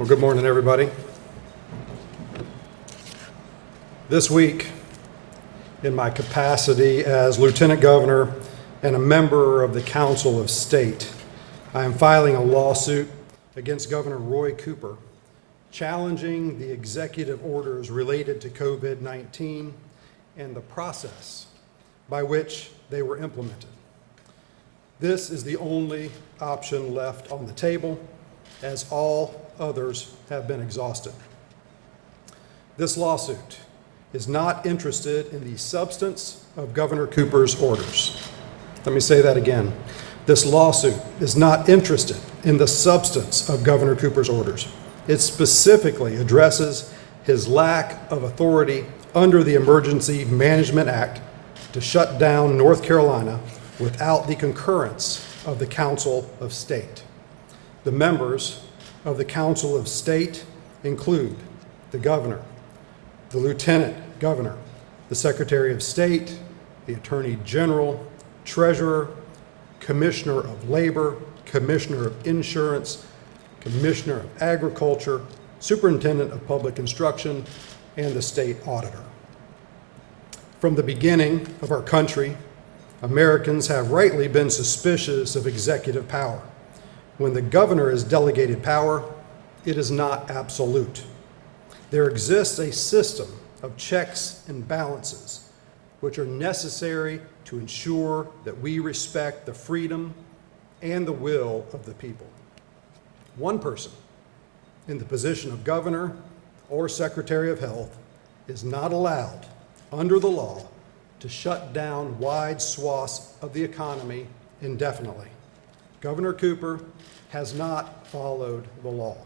Well, good morning, everybody. This week, in my capacity as Lieutenant Governor and a member of the Council of State, I am filing a lawsuit against Governor Roy Cooper, challenging the executive orders related to COVID-19 and the process by which they were implemented. This is the only option left on the table, as all others have been exhausted. This lawsuit is not interested in the substance of Governor Cooper's orders. Let me say that again. This lawsuit is not interested in the substance of Governor Cooper's orders. It specifically addresses his lack of authority under the Emergency Management Act to shut down North Carolina without the concurrence of the Council of State. The members of the Council of State include the Governor, the Lieutenant Governor, the Secretary of State, the Attorney General, Treasurer, Commissioner of Labor, Commissioner of Insurance, Commissioner of Agriculture, Superintendent of Public Instruction, and the State Auditor. From the beginning of our country, Americans have rightly been suspicious of executive power. When the governor is delegated power, it is not absolute. There exists a system of checks and balances which are necessary to ensure that we respect the freedom and the will of the people. One person in the position of governor or secretary of health is not allowed under the law to shut down wide swaths of the economy indefinitely. Governor Cooper has not followed the law.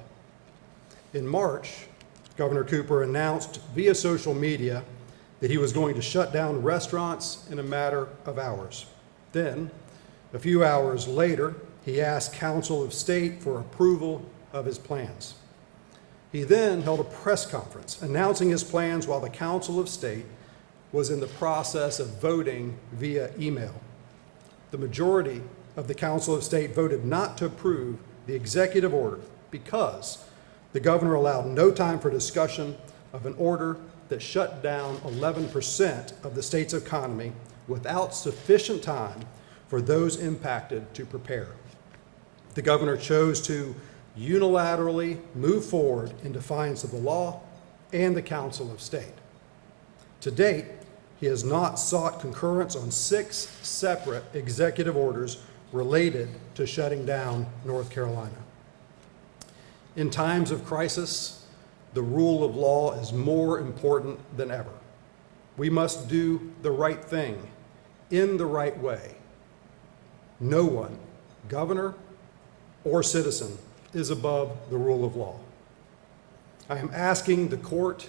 In March, Governor Cooper announced via social media that he was going to shut down restaurants in a matter of hours. Then, a few hours later, he asked Council of State for approval of his plans. He then held a press conference announcing his plans while the Council of State was in the process of voting via email. The majority of the Council of State voted not to approve the executive order because the governor allowed no time for discussion of an order that shut down 11% of the state's economy without sufficient time for those impacted to prepare. The governor chose to unilaterally move forward in defiance of the law and the Council of State. To date, he has not sought concurrence on 6 separate executive orders related to shutting down North Carolina. In times of crisis, the rule of law is more important than ever. We must do the right thing in the right way. No one, governor or citizen, is above the rule of law. I am asking the court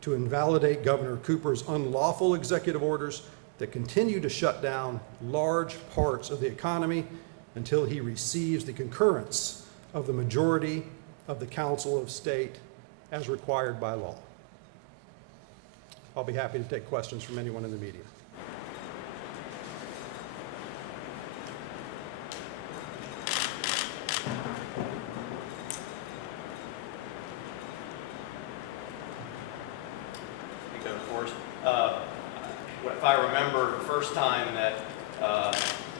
to invalidate Governor Cooper's unlawful executive orders that continue to shut down large parts of the economy until he receives the concurrence of the majority of the Council of State as required by law. I'll be happy to take questions from anyone in the media. If I remember, the first time that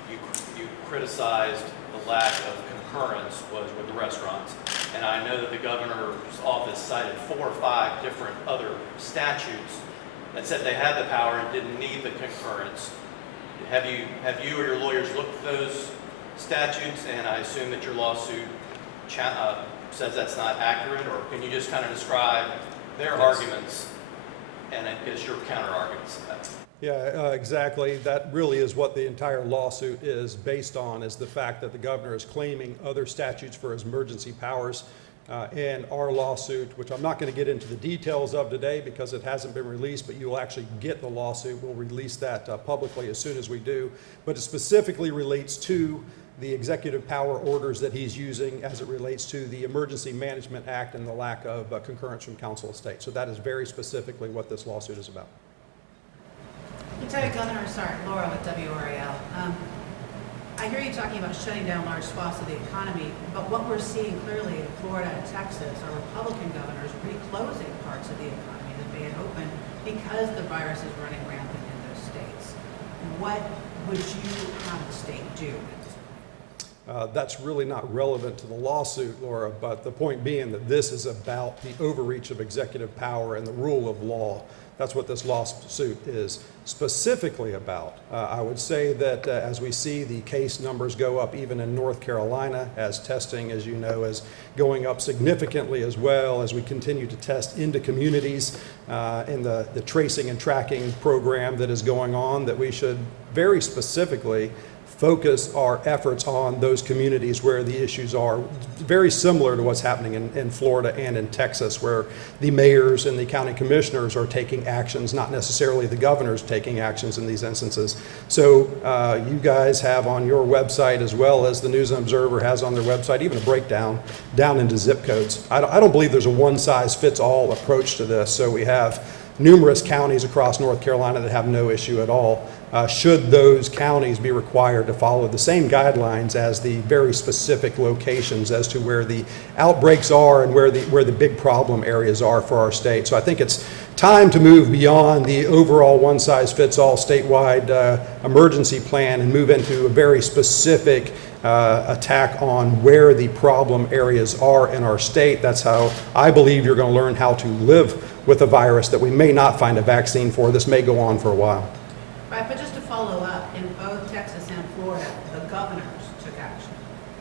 you criticized the lack of concurrence was with the restaurants. And I know that the governor's office cited 4 or 5 different other statutes that said they had the power and didn't need the concurrence. Have you or your lawyers looked at those statutes? And I assume that your lawsuit says that's not accurate, or can you just kind of describe their arguments and I guess your counter arguments to that? Yeah, exactly. That really is what the entire lawsuit is based on, is the fact that the governor is claiming other statutes for his emergency powers. And our lawsuit, which I'm not going to get into the details of today because it hasn't been released, but you will actually get the lawsuit. We'll release that publicly as soon as we do. But it specifically relates to the executive power orders that he's using as it relates to the Emergency Management Act and the lack of concurrence from Council of State. So that is very specifically what this lawsuit is about. Lieutenant Governor, Laura with WRAL. I hear you talking about shutting down large swaths of the economy, but what we're seeing clearly in Florida and Texas Texas are Republican governors reclosing parts of the economy that they had opened because the virus is running rampant in those states. What would you have the state do at this point? That's really not relevant to the lawsuit, Laura, but the point being that this is about the overreach of executive power and the rule of law. That's what this lawsuit is specifically about. I would say that as we see the case numbers go up even in North Carolina, as testing, as you know, is going up significantly, as well as we continue to test into communities in the tracing and tracking program that is going on, that we should very specifically focus our efforts on those communities where the issues are very similar to what's happening in Florida and in Texas, where the mayors and the county commissioners are taking actions, not necessarily the governors taking actions in these instances. So you guys have on your website, as well as the News and Observer has on their website, even a breakdown down into zip codes. I don't believe there's a one-size-fits-all approach to this. So we have numerous counties across North Carolina that have no issue at all. Should those counties be required to follow the same guidelines as the very specific locations as to where the outbreaks are and where the big problem areas are for our state? So I think it's time to move beyond the overall one-size-fits-all statewide emergency plan and move into a very specific attack on where the problem areas are in our state. That's how I believe you're going to learn how to live with a virus that we may not find a vaccine for. This may go on for a while. Right, but just to follow up, in both Texas and Florida, the governors took action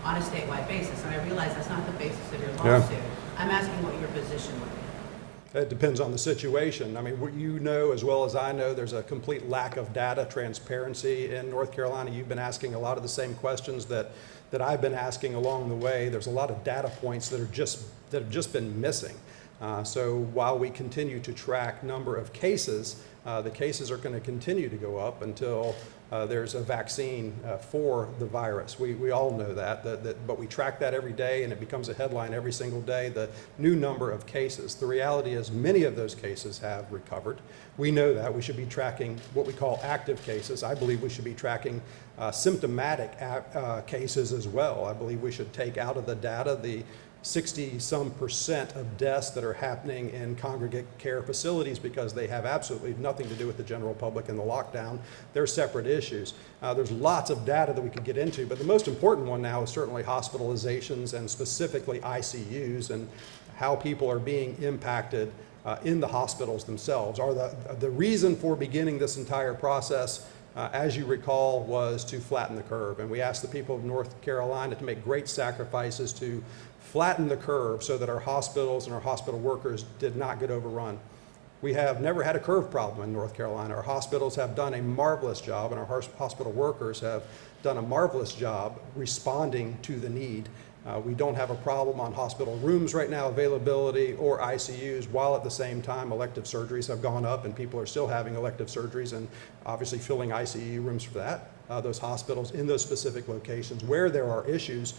on a statewide basis, and I realize that's not the basis of your lawsuit. I'm asking what your position would be. It depends on the situation. I mean, what you know as well as I know, there's a complete lack of data transparency in North Carolina. You've been asking a lot of the same questions that I've been asking along the way. There's a lot of data points that have just been missing. So while we continue to track number of cases, the cases are going to continue to go up until there's a vaccine for the virus. We all know that, but we track that every day, and it becomes a headline every single day, the new number of cases. The reality is many of those cases have recovered. We know that. We should be tracking what we call active cases. I believe we should be tracking symptomatic cases as well. I believe we should take out of the data the 60-some% of deaths that are happening in congregate care facilities because they have absolutely nothing to do with the general public and the lockdown. They're separate issues. There's lots of data that we could get into, but the most important one now is certainly hospitalizations and specifically ICUs and how people are being impacted in the hospitals themselves. The reason for beginning this entire process, as you recall, was to flatten the curve. And we asked the people of North Carolina to make great sacrifices to flatten the curve so that our hospitals and our hospital workers did not get overrun. We have never had a curve problem in North Carolina. Our hospitals have done a marvelous job, and our hospital workers have done a marvelous job responding to the need. We don't have a problem on hospital rooms right now, availability, or ICUs, while at the same time elective surgeries have gone up and people are still having elective surgeries and obviously filling ICU rooms for that. Those hospitals in those specific locations where there are issues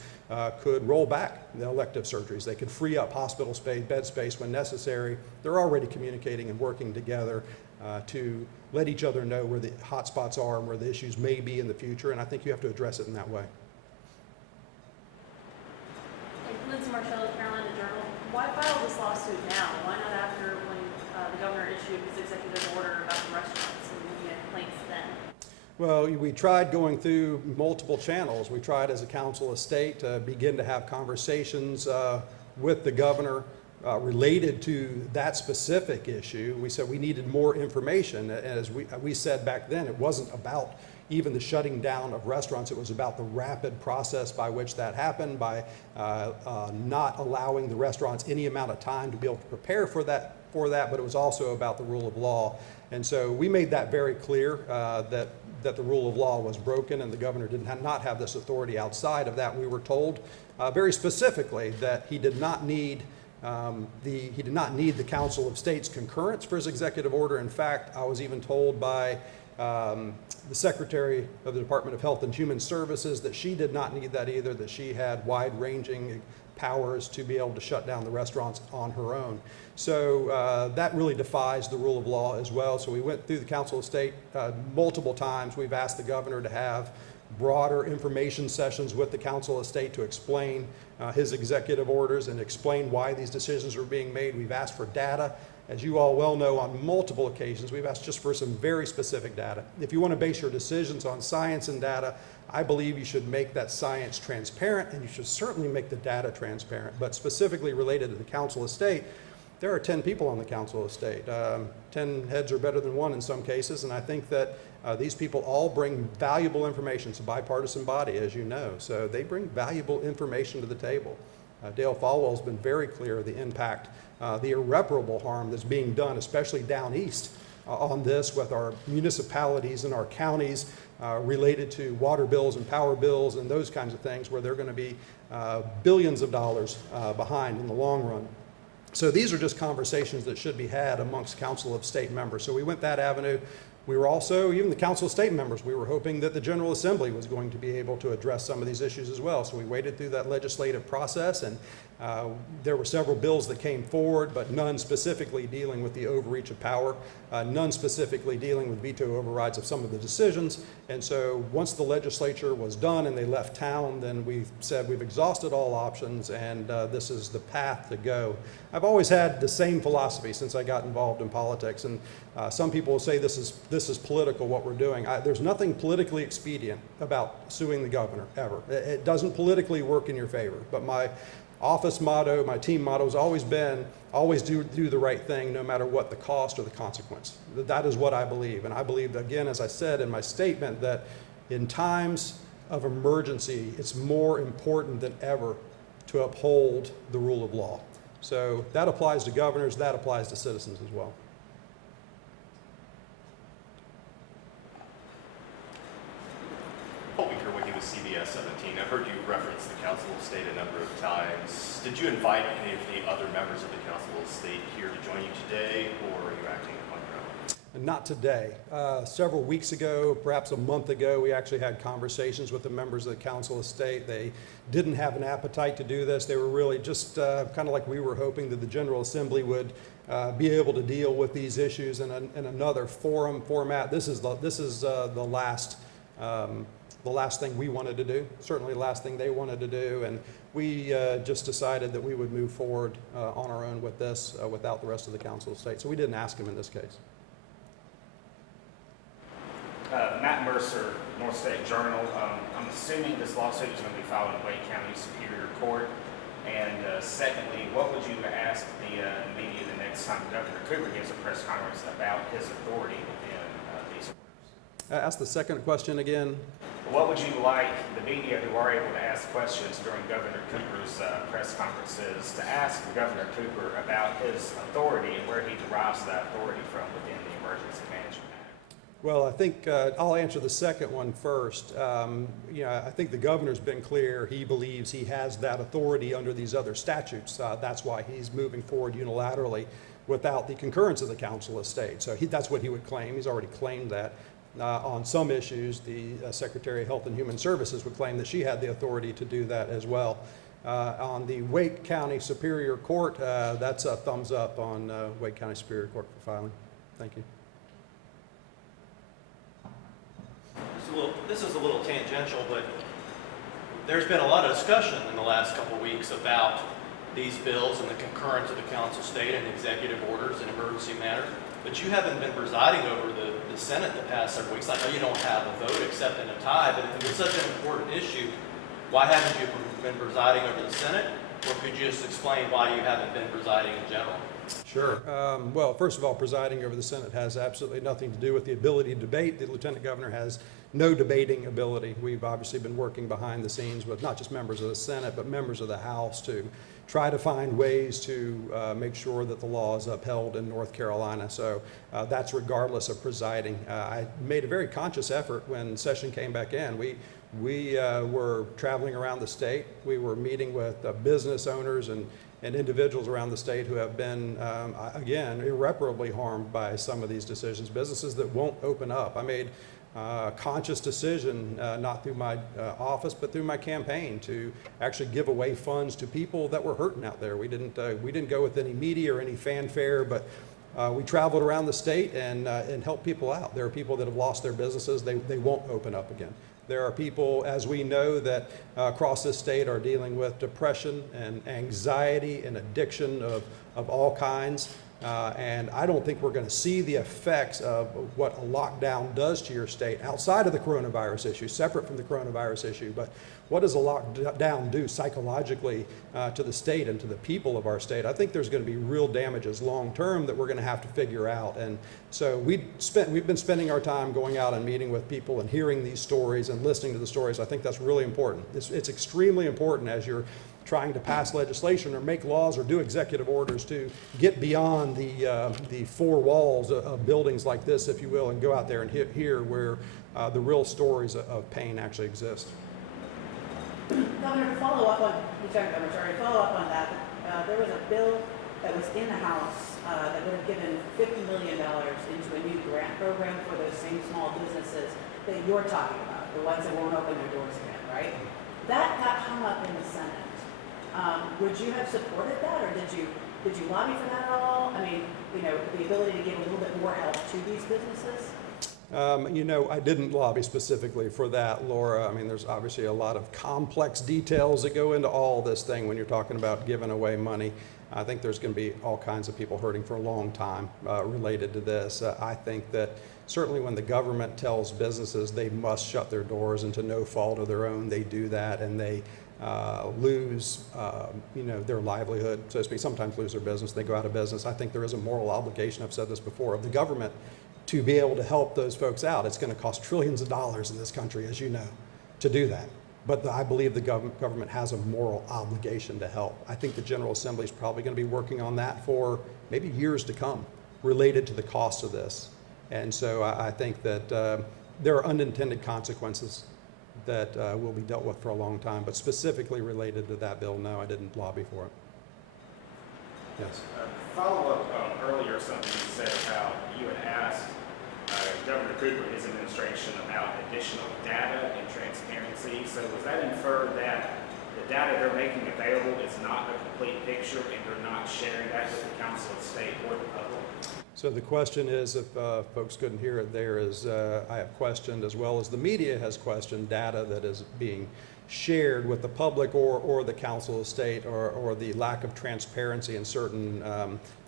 could roll back the elective surgeries. They could free up hospital space, bed space when necessary. They're already communicating and working together to let each other know where the hot spots are and where the issues may be in the future, and I think you have to address it in that way. Lindsay Marshall, the Carolina Journal. Why file this lawsuit now? Why not after when the governor issued his executive order about the restaurants and we had complaints then? Well, we tried going through multiple channels. We tried as a council of state to begin to have conversations with the governor related to that specific issue. We said we needed more information. As we said back then, it wasn't about even the shutting down of restaurants. It was about the rapid process by which that happened, by not allowing the restaurants any amount of time to be able to prepare for that, but it was also about the rule of law. And so we made that very clear that the rule of law was broken and the governor did not have this authority outside of that. We were told very specifically that he did not need the Council of State's concurrence for his executive order. In fact, I was even told by the Secretary of the Department of Health and Human Services that she did not need that either, that she had wide-ranging powers to be able to shut down the restaurants on her own. So that really defies the rule of law as well. So we went through the Council of State multiple times. We've asked the governor to have broader information sessions with the Council of State to explain his executive orders and explained why these decisions were being made. We've asked for data. As you all well know, on multiple occasions, we've asked just for some very specific data. If you want to base your decisions on science and data, I believe you should make that science transparent, and you should certainly make the data transparent. But specifically related to the Council of State, there are 10 people on the Council of State. 10 heads are better than one in some cases, and I think that these people all bring valuable information. It's a bipartisan body, as you know, so they bring valuable information to the table. Dale Folwell's been very clear of the impact, the irreparable harm that's being done, especially down east, on this with our municipalities and our counties related to water bills and power bills and those kinds of things, where they're going to be billions of dollars behind in the long run. So these are just conversations that should be had amongst Council of State members. So we went that avenue. We were also, even the Council of State members, we were hoping that the General Assembly was going to be able to address some of these issues as well. So we waited through that legislative process, and there were several bills that came forward, but none specifically dealing with the overreach of power, none specifically dealing with veto overrides of some of the decisions. And so once the legislature was done and they left town, then we said we've exhausted all options, and this is the path to go. I've always had the same philosophy since I got involved in politics, and some people will say this is political, what we're doing. There's nothing politically expedient about suing the governor, ever. It doesn't politically work in your favor. But my office motto, my team motto has always been, always do the right thing, no matter what the cost or the consequence. That is what I believe. And I believe, again, as I said in my statement, that in times of emergency, it's more important than ever to uphold the rule of law. So that applies to governors, that applies to citizens as well. Colby Kerwicki with CBS 17. I've heard you reference the Council of State a number of times. Did you invite any of the other members of the Council of State here to join you today, or are you acting on your own? Not today. Several weeks ago, perhaps a month ago, we actually had conversations with the members of the Council of State. They didn't have an appetite to do this. They were really just kind of like we were hoping that the General Assembly would be able to deal with these issues in another format. This is the last thing we wanted to do, certainly the last thing they wanted to do, and we just decided that we would move forward on our own with this without the rest of the Council of State. So we didn't ask them in this case. Matt Mercer, North State Journal. I'm assuming this lawsuit is going to be filed in Wake County Superior Court. And secondly, what would you ask the media the next time Governor Cooper gives a press conference about his authority within these orders? Ask the second question again. What would you like the media who are able to ask questions during Governor Cooper's press conferences to ask Governor Cooper about his authority and where he derives that authority from within the Emergency Management Act? Well, I think I'll answer the second one first. I think the governor's been clear. He believes he has that authority under these other statutes. That's why he's moving forward unilaterally without the concurrence of the Council of State. So that's what he would claim. He's already claimed that. On some issues, the Secretary of Health and Human Services would claim that she had the authority to do that as well. On the Wake County Superior Court, that's a thumbs up on Wake County Superior Court for filing. Thank you. This is a little tangential, but there's been a lot of discussion in the last couple of weeks about these bills and the concurrence of the Council of State and executive orders in emergency matters. But you haven't been presiding over the Senate the past several weeks. I know you don't have a vote except in a tie, but if it's such an important issue, why haven't you been presiding over the Senate? Or could you just explain why you haven't been presiding in general? Sure. Well, first of all, presiding over the Senate has absolutely nothing to do with the ability to debate. The Lieutenant Governor has no debating ability. We've obviously been working behind the scenes with not just members of the Senate, but members of the House to try to find ways to make sure that the law is upheld in North Carolina. So that's regardless of presiding. I made a very conscious effort when session came back in. We were traveling around the state. We were meeting with business owners and individuals around the state who have been, again, irreparably harmed by some of these decisions, businesses that won't open up. I made a conscious decision, not through my office, but through my campaign, to actually give away funds to people that were hurting out there. We didn't go with any media or any fanfare, but we traveled around the state and helped people out. There are people that have lost their businesses. They won't open up again. There are people, as we know, that across this state are dealing with depression and anxiety and addiction of all kinds. And I don't think we're going to see the effects of what a lockdown does to your state outside of the coronavirus issue, separate from the coronavirus issue. But what does a lockdown do psychologically to the state and to the people of our state? I think there's going to be real damages long term that we're going to have to figure out. And so we've been spending our time going out and meeting with people and hearing these stories and listening to the stories. I think that's really important. It's extremely important as you're trying to pass legislation or make laws or do executive orders to get beyond the four walls of buildings like this, if you will, and go out there and hear where the real stories of pain actually exist. Governor, to follow up on, Lieutenant Governor, sorry, to follow up on that, there was a bill that was in the House that would have given $50 million into a new grant program for those same small businesses that you're talking about, the ones that won't open their doors again, right? That got hung up in the Senate. Would you have supported that, or did you lobby for that at all? I mean, the ability to give a little bit more help to these businesses? I didn't lobby specifically for that, Laura. I mean, there's obviously a lot of complex details that go into all this thing when you're talking about giving away money. I think there's going to be all kinds of people hurting for a long time related to this. I think that certainly when the government tells businesses they must shut their doors and to no fault of their own, they do that, and they lose, their livelihood, so to speak, sometimes lose their business, they go out of business. I think there is a moral obligation, I've said this before, of the government to be able to help those folks out. It's going to cost trillions of dollars in this country, as you know, to do that. But I believe the government has a moral obligation to help. I think the General Assembly is probably going to be working on that for maybe years to come, related to the cost of this. And so I think that there are unintended consequences that will be dealt with for a long time, but specifically related to that bill, no, I didn't lobby for it. Yes. Follow up earlier, something you said about you had asked Governor Cooper and his administration about additional data and transparency. So was that inferred that the data they're making available is not a complete picture and they're not sharing that with the Council of State or the public? So the question is, if folks couldn't hear it there, is I have questioned, as well as the media has questioned, data that is being shared with the public or the Council of State, or the lack of transparency in certain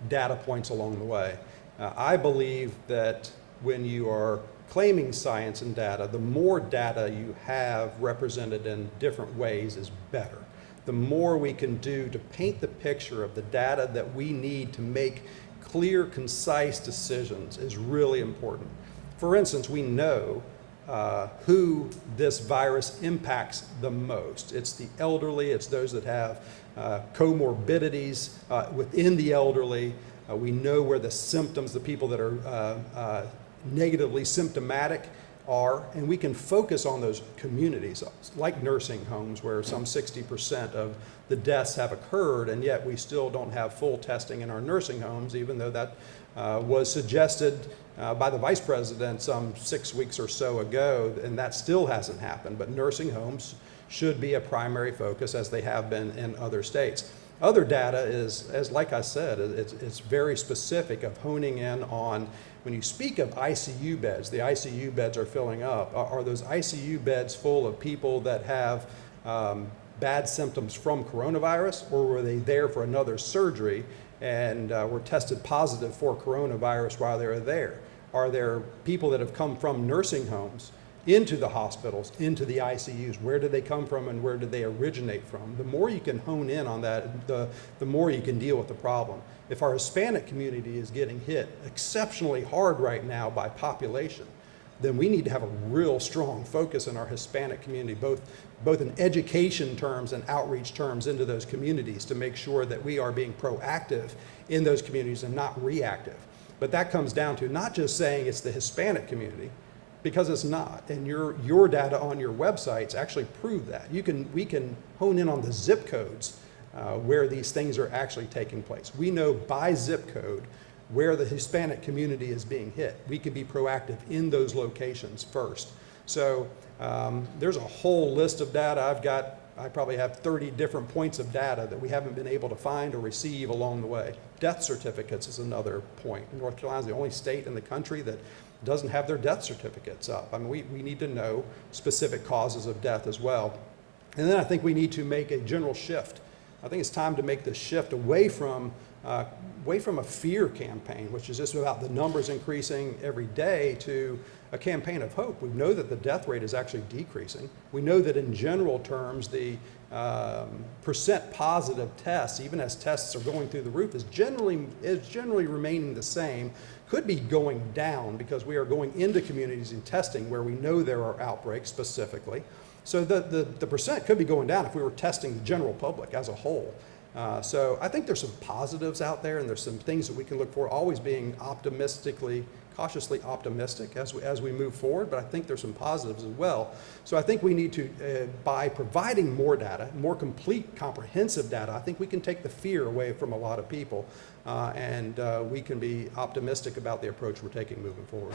data points along the way. I believe that when you are claiming science and data, the more data you have represented in different ways is better. The more we can do to paint the picture of the data that we need to make clear, concise decisions is really important. For instance, we know who this virus impacts the most. It's the elderly, it's those that have comorbidities within the elderly. We know where the symptoms, the people that are negatively symptomatic are, and we can focus on those communities, like nursing homes, where some 60% of the deaths have occurred, and yet we still don't have full testing in our nursing homes, even though that was suggested by the Vice President some 6 weeks or so ago, and that still hasn't happened. But nursing homes should be a primary focus, as they have been in other states. Other data is, as like I said, it's very specific of honing in on, when you speak of ICU beds, the ICU beds are filling up. Are those ICU beds full of people that have bad symptoms from coronavirus, or were they there for another surgery and were tested positive for coronavirus while they were there? Are there people that have come from nursing homes into the hospitals, into the ICUs? Where do they come from and where do they originate from? The more you can hone in on that, the more you can deal with the problem. If our Hispanic community is getting hit exceptionally hard right now by population, then we need to have a real strong focus in our Hispanic community, both in education terms and outreach terms into those communities, to make sure that we are being proactive in those communities and not reactive. But that comes down to not just saying it's the Hispanic community, because it's not. And your data on your websites actually prove that. We can hone in on the zip codes where these things are actually taking place. We know by zip code where the Hispanic community is being hit. We can be proactive in those locations first. So there's a whole list of data. I probably have 30 different points of data that we haven't been able to find or receive along the way. Death certificates is another point. North Carolina is the only state in the country that doesn't have their death certificates up. I mean, we need to know specific causes of death as well. And then I think we need to make a general shift. I think it's time to make the shift away from a fear campaign, which is just about the numbers increasing every day, to a campaign of hope. We know that the death rate is actually decreasing. We know that in general terms, the percent positive tests, even as tests are going through the roof, is generally remaining the same. Could be going down because we are going into communities and testing where we know there are outbreaks specifically. So the percent could be going down if we were testing the general public as a whole. So I think there's some positives out there, and there's some things that we can look for, always being cautiously optimistic as we move forward, but I think there's some positives as well. So I think we need to, by providing more data, more complete, comprehensive data, I think we can take the fear away from a lot of people, and we can be optimistic about the approach we're taking moving forward.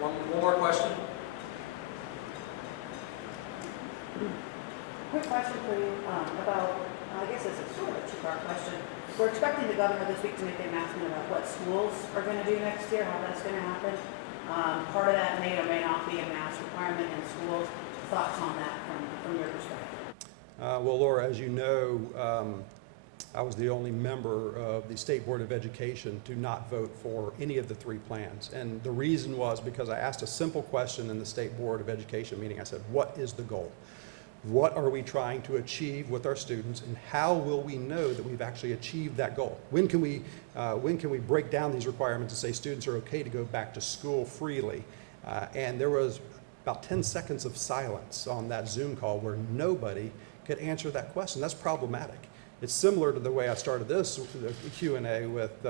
All right, one more question. Quick question for you about, I guess it's a sort of a two-part question. We're expecting the governor this week to make an announcement about what schools are going to do next year, how that's going to happen. Part of that may or may not be a mask requirement in schools. Thoughts on that from your perspective? Well, Laura, as you know, I was the only member of the State Board of Education to not vote for any of the three plans. And the reason was because I asked a simple question in the State Board of Education meeting. I said, what is the goal? What are we trying to achieve with our students, and how will we know that we've actually achieved that goal? When can we break down these requirements and say students are okay to go back to school freely? And there was about 10 seconds of silence on that Zoom call where nobody could answer that question. That's problematic. It's similar to the way I started this Q&A with,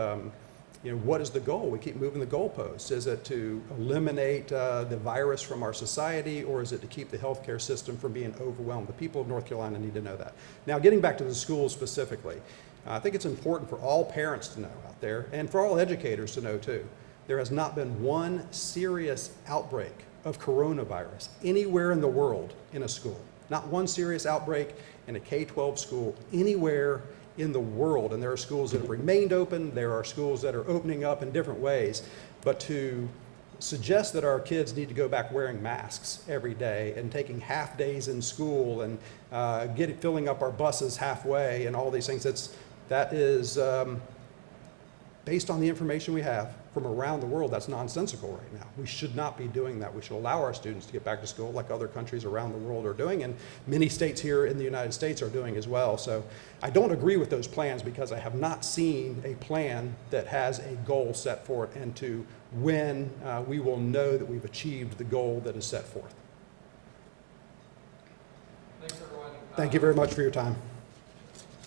what is the goal? We keep moving the goalposts. Is it to eliminate the virus from our society, or is it to keep the healthcare system from being overwhelmed? The people of North Carolina need to know that. Now, getting back to the schools specifically, I think it's important for all parents to know out there, and for all educators to know too. There has not been one serious outbreak of coronavirus anywhere in the world in a school. Not one serious outbreak in a K-12 school anywhere in the world. And there are schools that have remained open. There are schools that are opening up in different ways. But to suggest that our kids need to go back wearing masks every day and taking half days in school and filling up our buses halfway and all these things, that is based on the information we have from around the world, that's nonsensical right now. We should not be doing that. We should allow our students to get back to school like other countries around the world are doing, and many states here in the United States are doing as well. So I don't agree with those plans because I have not seen a plan that has a goal set for it and to when we will know that we've achieved the goal that is set forth. Thanks, everyone. Thank you very much for your time.